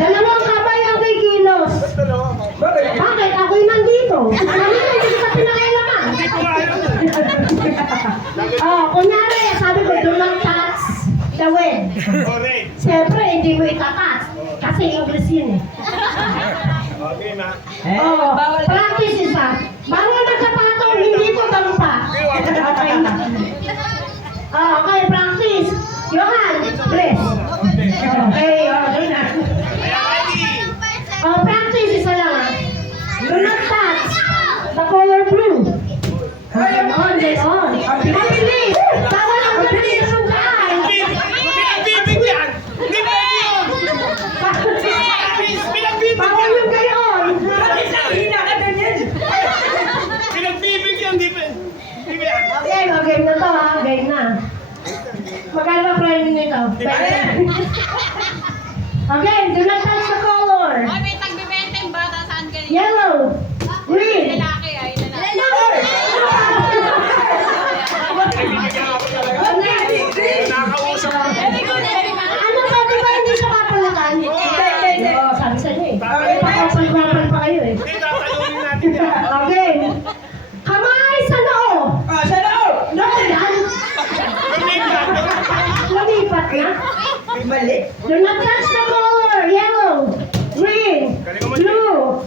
Dalawang kamay ang kay kilos. Bakit? Ako'y nandito. Kanina hindi ka pinakailaman. Oh, kunyari, sabi ko, do not touch the web. Siyempre, hindi mo itatas. Kasi English yun eh. Okay na. Oh, practice isa. Bawal magkapatong, hindi ko dampa. Okay na. Oh, okay, practice. Johan, please. Okay, okay na. Oh, practice isa lang ah. Do not touch the color blue. On, on. Mabilis! Bawal ang mabilis ang daan. Bawal yung gayon. Okay, game na to ha. Game na. Magkano ba training nito? Okay, do not touch the color. May tagbibenta yung bata, saan ka niya? Yellow, green. Lalaki ay lalaki. Ano ba, di ba hindi siya papalitan? Oo, sabi sa inyo eh. Papapal pa kayo eh. Okay. Kamay sa noo. No, yan. Lumipat na. Do not touch the color. Yellow, green, blue.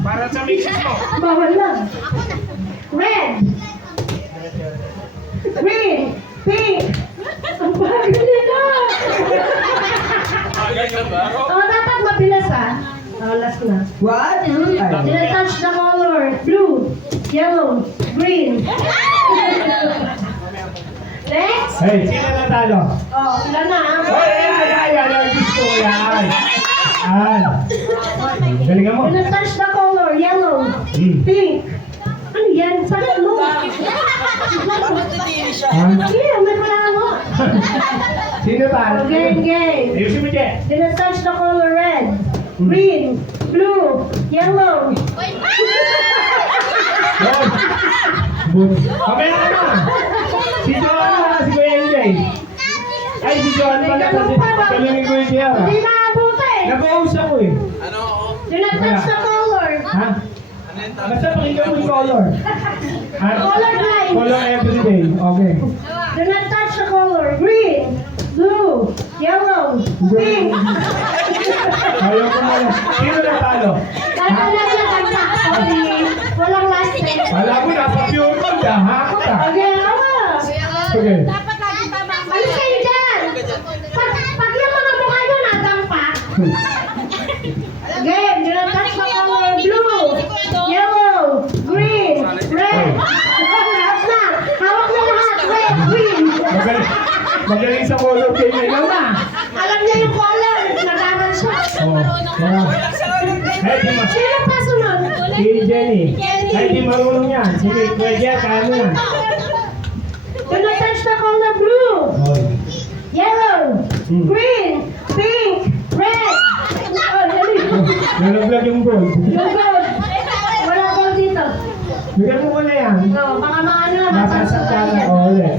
Para sa mixes mo. Bawal lang. Red, green, pink. Ang bagal nila. Oh, dapat mabilis ah. Oh, last na. What? Do not touch the color. Blue, yellow, green. Next. Hey, sino natalo? Oh, ilan na ah? Gusto ko yan. Galingan mo. Do not touch the color. Yellow, pink. Ano yan? Saan mo? Yeah, may pala mo. Sino talo? Game, game. Ayusin mo, Che. Do not touch the color red, green, blue, yellow. Kamera ka na. Si Joan na, si Kuya NJ. Ay, si Joan pala kasi kalungin ko yung Sierra. Hindi naabuta eh. Nag-uus ako eh. Do not touch the color. Ha? Basta pakinggan mo yung color. Color line. Color everyday. Okay. Do not touch the color green, blue, yellow, pink. Ayaw ko na lang. Sino natalo? Kaya na siya kanta. Sorry. Walang last name. Wala ko nasa pure gold ah. Hakot ah. Okay, awa. Okay. Dapat lagi tama ang Alis kayo dyan. Pag yung mga mukha nyo nadampa. Game, do not touch the color blue, yellow, green, red. Lahat na. Hawak na lahat. Red, green. Magaling sa color game ngayon na. Alam niya yung color. Nagaman siya. Hey, di ma... Sino pa sunod? Si Jenny. Ay, di marunong yan. Sige, Kuya, kaya mo yan. Do not touch the color blue, yellow, green, pink, red. Oh, dali. Nalaglag yung gold. Yung gold. Wala gold dito. Bigyan mo ko na yan. Oh, baka maano na. Masasakta na. Oo, ulit.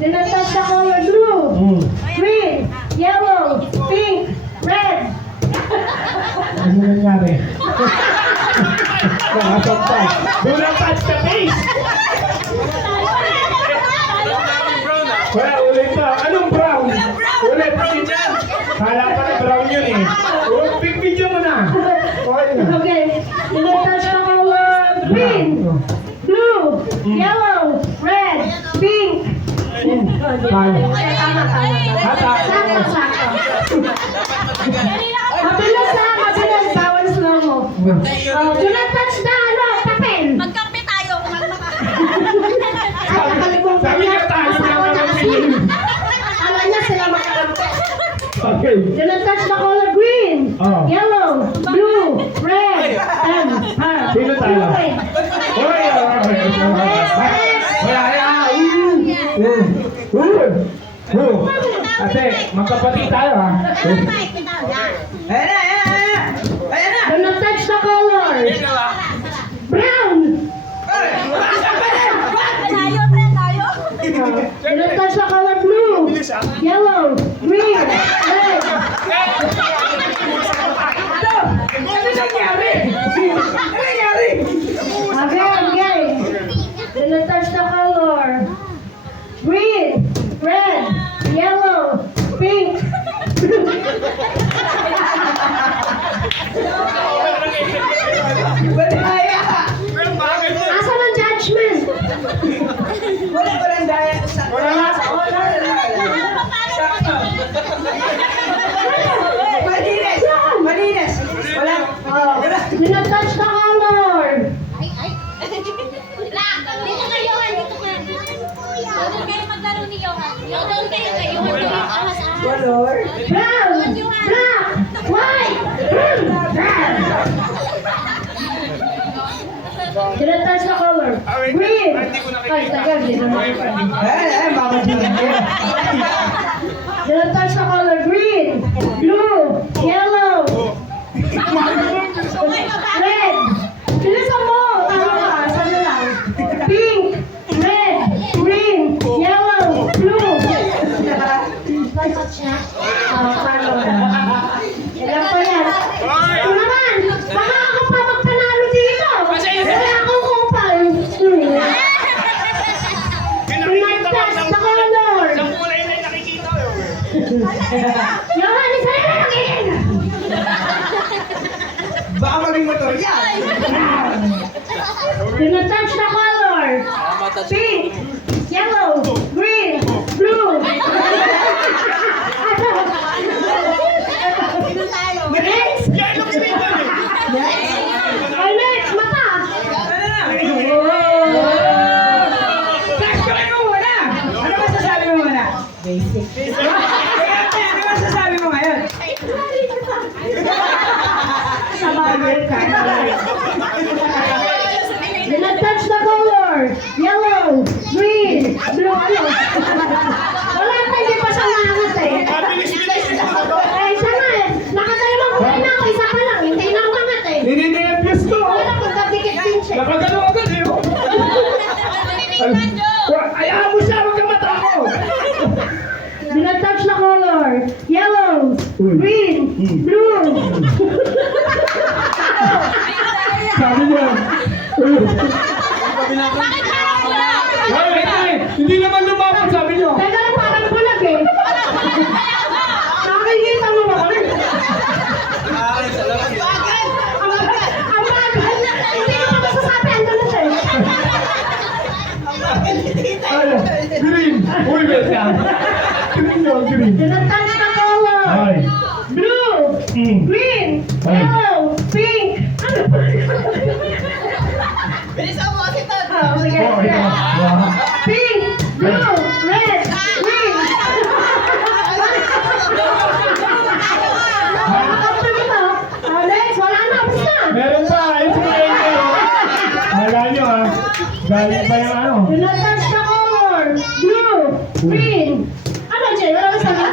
Do not touch the color blue, green, yellow, pink, red. Ano nangyari? Nakasakta. Do not touch the face! Wala, ulit pa. Anong brown? Ulit. Kala pa na brown yun eh. Big video mo na. Okay. Do not touch the color green, blue, yellow, red, pink. Kaya. Tama. Sakto. Mabilis ha, mabilis. Bawal slow mo. Oh, do not touch the papel. Magkape tayo. Ay, nakalimutan Sabi niya. niya tayo, Asawa niya kasi. Alam niya sila makakampi. Okay. Do not touch the color green, Oh. yellow, blue, red, and Sino tayo? red. Oy, Ate, magkapatid tayo ha. Ayan na! Do not touch the color brown. Tayo, pre, tayo. Do not touch the color blue, yellow, green, red. Hindi ko Ay, tagal, di naman. Babalikan ko. Then touch the color green, blue, yellow, red. Bilisan mo. Tama ka. Saan lang? Pink, red, green, yellow, blue. Paano na? Ilan pa yan? Ito naman. Baka ako pa magpanalo dito. Wala akong kupal. Pinagtas na color. Sa kulay na yung nakikita ko. Johan, isa na lang. Baka maging motor yan. Pinatouch na color. Pink, yellow, green, blue. Next. Yan yung kinita niyo. Oh, next, mata. Flashback mo muna. Ano masasabi mo muna? Basic. Ano masasabi mo ngayon? Sa bagay ka. Pinatouch na color. Yellow, green, blue. Ano? Wala pa, hindi pa siya nangat eh. Mabilis-bilis yung mga to. Ay, siya na eh. Nakadalawang kulay na ako. Isa pa lang. Hindi na ako angat eh. Nininervyos ko. Wala pang kabikit din siya. Nakagano agad eh. oh. Ayaw mo siya, huwag kang matakot. Pinatouch na color. Yellow, green, blue. Sabi niya. Hindi naman lumapit, sabi niyo. Teka lang, parang bulag eh. Nakikita mo ba kami? Ang bagal. Hindi ko pa masasabi. Ang galas eh. Green. Uy, wait ka. Green yun, green. Pinatouch na color. Ay. Blue, green, Ay. yellow, pink. Ano ba? Bilisan mo kasi to. Oh, sige. Oh, ito. Wow. Pink, blue, red, green. Nakakapto nito. Oh, next, wala na. Basta. Meron pa, ayun sa mga inyo. Akala nyo ha. Galing pa yung ano. Pinatouch na color. Blue, green. Ano, Jay? Wala ka sagot?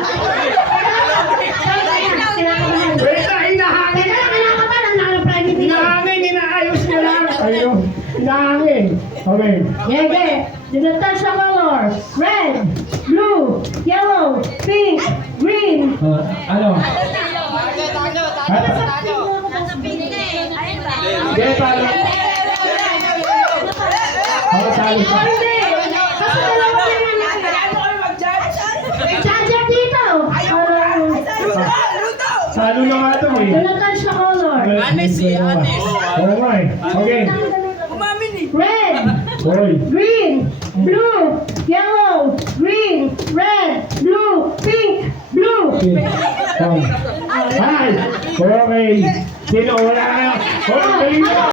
Kinakabahan. Wait na, hinahangin. Teka lang, kinakabahan. Ang naka-private dito. Hinahangin, inaayos nyo lang. Ayun, hinahangin. Okay. Gege. Pinatouch na color. Red, blue, yellow, pink, green. Ano? Nasa pink na eh. Ayun ba? Sige, talo. Ako talo Oh, pa. hindi. Kasi dalawa na yan. Kailangan mo kami mag-judge. Charger dito. Talo na nga ito eh. Pinatouch na color. Anis eh, anis. Oo nga eh. Okay. Umamin eh. Red, Hoy. green, blue, yellow, green, red, blue, pink, blue. Okay. Hi. Okay. Sino? Wala na. Hoy, galing mo.